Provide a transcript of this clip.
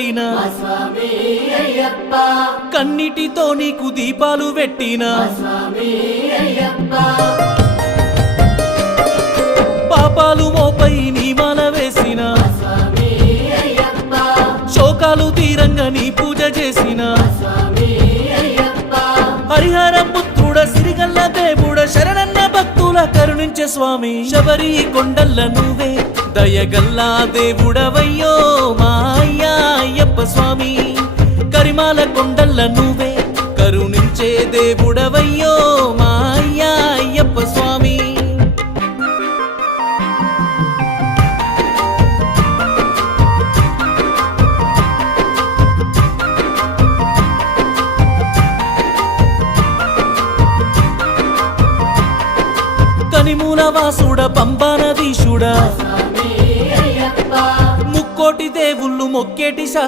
కట్టిన కన్నిటితో నీకు దీపాలు పెట్టిన పాపాలు మోపై నీ మాల వేసిన శోకాలు తీరంగా నీ పూజ చేసిన హరిహర పుత్రుడ సిరిగల్ల దేవుడ శరణన్న భక్తుల కరుణించే స్వామి శబరి కొండల్ల నువ్వే దయగల్లా దేవుడవయ్యో మా అయ్యా అయ్యప్ప స్వామి కరిమాల కొండల్ల నువ్వే కరుణించే దేవుడవయ్యో మా అయ్యా అయ్యప్ప స్వామి కనిమూల వాసుడ పంబానదీశుడ ముక్కోటి దేవుళ్ళు మొక్కేటి